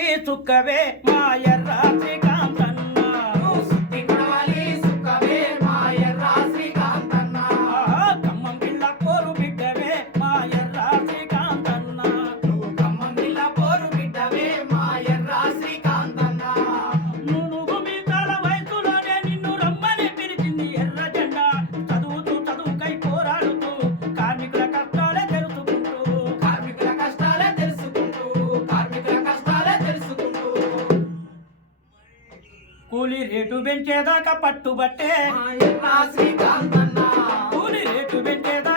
ఈ చుక్కవే మా కూలి రేటు పెంచేదాకా పట్టుబట్టే. కూలి రేటు పెంచేదాకా